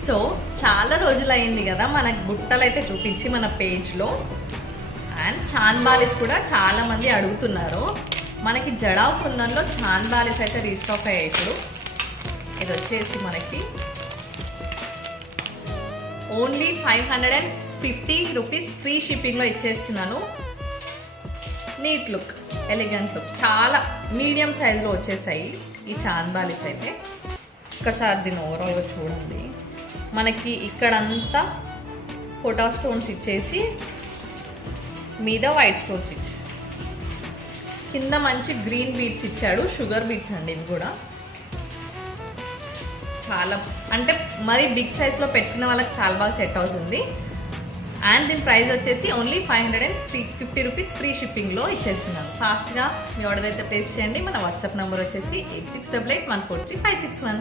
So చాలా రోజులైంది కదా మనకు బుట్టలు అయితే చూపించి మన పేజ్లో. అండ్ చాన్బాలిస్ కూడా చాలామంది అడుగుతున్నారు. మనకి జడావ్ కుందన్లో చాన్బాలిస్ అయితే రీస్టాక్ అయ్యాయి ఇప్పుడు. ఇది వచ్చేసి మనకి ఓన్లీ 550 రూపీస్ ఫ్రీ షిప్పింగ్లో ఇచ్చేస్తున్నాను. నీట్ లుక్, ఎలిగెంట్ లుక్, చాలా మీడియం సైజులో వచ్చేసాయి ఈ చాన్బాలిస్ అయితే. ఒకసారి దీన్ని ఓవరాల్గా చూడండి. మనకి ఇక్కడంతా పొటా స్టోన్స్ ఇచ్చేసి మీద వైట్ స్టోన్స్ ఇచ్చి కింద మంచి గ్రీన్ బీట్స్ ఇచ్చాడు. షుగర్ బీట్స్ అండి ఇవి కూడా. చాలా అంటే మరీ బిగ్ సైజ్లో పెట్టుకున్న వాళ్ళకి చాలా బాగా సెట్ అవుతుంది. అండ్ దీని ప్రైస్ వచ్చేసి ఓన్లీ 550 రూపీస్ ఫ్రీ షిప్పింగ్లో ఇచ్చేస్తున్నాను. ఫాస్ట్గా మీ ఆర్డర్ అయితే ప్లేస్ చేయండి. మన వాట్సాప్ నెంబర్ వచ్చేసి 8688143561.